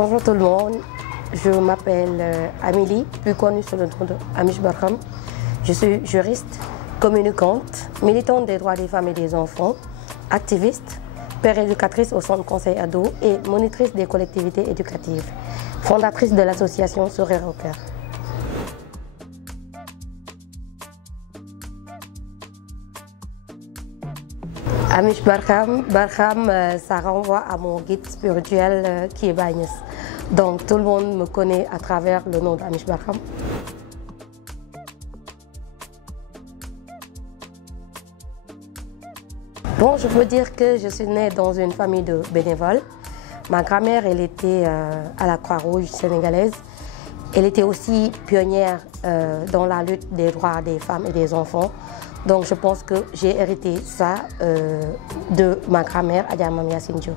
Bonjour tout le monde, je m'appelle Amélie, plus connue sous le nom de Amish Barham. Je suis juriste, communicante, militante des droits des femmes et des enfants, activiste, père éducatrice au centre conseil ado et monitrice des collectivités éducatives, fondatrice de l'association Sourire au cœur. Amish Barham, ça renvoie à mon guide spirituel qui est Baye Niass. Donc tout le monde me connaît à travers le nom d'Amish Barham. Bon, je peux dire que je suis née dans une famille de bénévoles. Ma grand-mère, elle était à la Croix-Rouge sénégalaise. Elle était aussi pionnière dans la lutte des droits des femmes et des enfants. Donc je pense que j'ai hérité ça de ma grand-mère, Adja Mam Yacine Diop.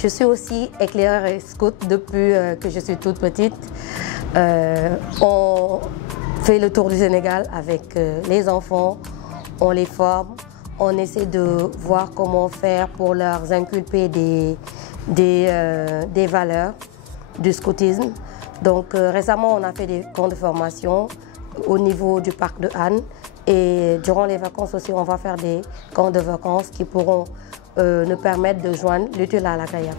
Je suis aussi éclaireur et scout depuis que je suis toute petite. On fait le tour du Sénégal avec les enfants, on les forme, on essaie de voir comment faire pour leur inculper des valeurs du scoutisme. Donc récemment, on a fait des camps de formation au niveau du parc de Hann et durant les vacances aussi, on va faire des camps de vacances qui pourront nous permettre de joindre l'utile à l'agréable.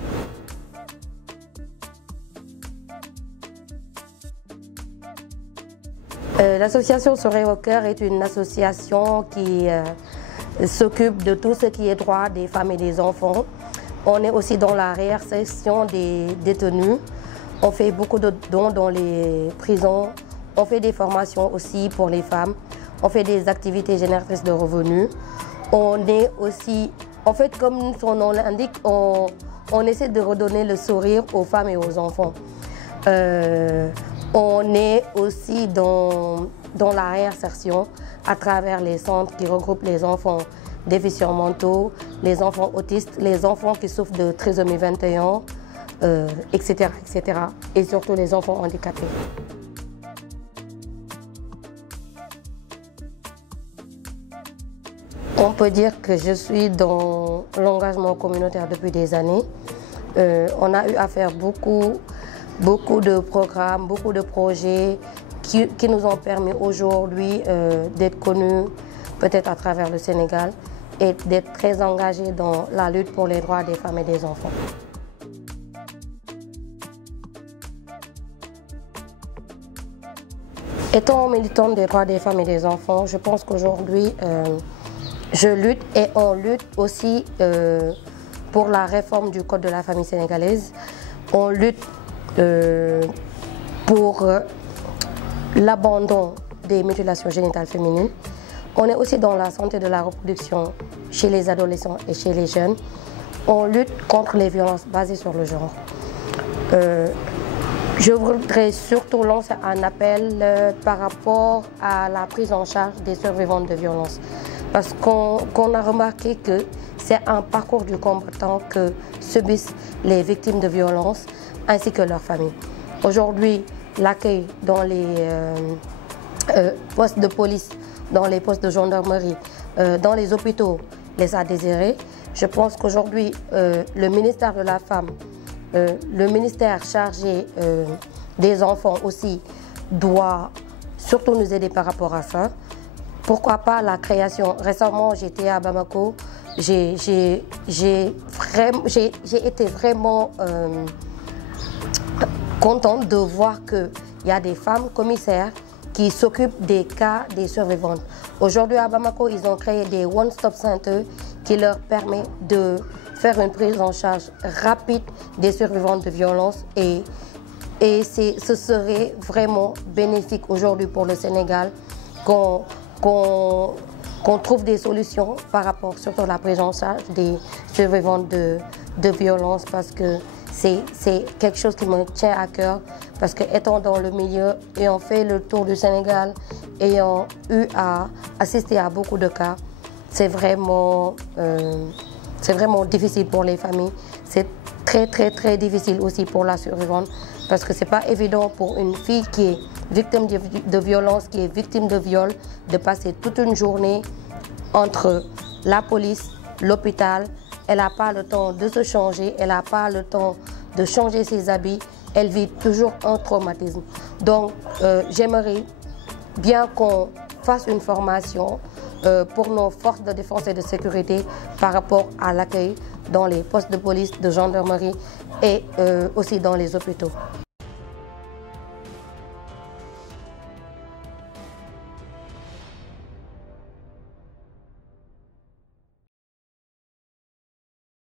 L'association Sourire au cœur est une association qui s'occupe de tout ce qui est droit des femmes et des enfants. On est aussi dans la réinsertion des détenus. On fait beaucoup de dons dans les prisons. On fait des formations aussi pour les femmes. On fait des activités génératrices de revenus. On est aussi, en fait, comme son nom l'indique, on essaie de redonner le sourire aux femmes et aux enfants. On est aussi dans la réinsertion à travers les centres qui regroupent les enfants déficients mentaux, les enfants autistes, les enfants qui souffrent de trisomie 21, etc., etc. Et surtout les enfants handicapés. On peut dire que je suis dans l'engagement communautaire depuis des années. On a eu à faire beaucoup de programmes, beaucoup de projets qui nous ont permis aujourd'hui d'être connus peut-être à travers le Sénégal et d'être très engagés dans la lutte pour les droits des femmes et des enfants. Étant militante des droits des femmes et des enfants, je pense qu'aujourd'hui, je lutte et on lutte aussi pour la réforme du Code de la famille sénégalaise. On lutte pour l'abandon des mutilations génitales féminines. On est aussi dans la santé de la reproduction chez les adolescents et chez les jeunes. On lutte contre les violences basées sur le genre. Je voudrais surtout lancer un appel par rapport à la prise en charge des survivantes de violences. Parce qu'on a remarqué que c'est un parcours du combattant que subissent les victimes de violences ainsi que leurs familles. Aujourd'hui, l'accueil dans les postes de police, dans les postes de gendarmerie, dans les hôpitaux les a désirés. Je pense qu'aujourd'hui, le ministère de la Femme, le ministère chargé des enfants aussi doit surtout nous aider par rapport à ça. Pourquoi pas la création? Récemment, j'étais à Bamako, j'ai été vraiment contente de voir qu'il y a des femmes commissaires qui s'occupent des cas des survivantes. Aujourd'hui à Bamako, ils ont créé des one-stop centers qui leur permettent de faire une prise en charge rapide des survivantes de violences et ce serait vraiment bénéfique aujourd'hui pour le Sénégal qu'on trouve des solutions par rapport surtout à la prise en charge des survivantes de violences parce que c'est quelque chose qui me tient à cœur parce que étant dans le milieu, ayant fait le tour du Sénégal, ayant eu à assister à beaucoup de cas, c'est vraiment difficile pour les familles. C'est très difficile aussi pour la survivante parce que c'est pas évident pour une fille qui est victime de violence, qui est victime de viol, de passer toute une journée entre la police, l'hôpital, elle n'a pas le temps de se changer, elle n'a pas le temps de changer ses habits, elle vit toujours un traumatisme. Donc, j'aimerais bien qu'on fasse une formation pour nos forces de défense et de sécurité par rapport à l'accueil dans les postes de police, de gendarmerie et aussi dans les hôpitaux.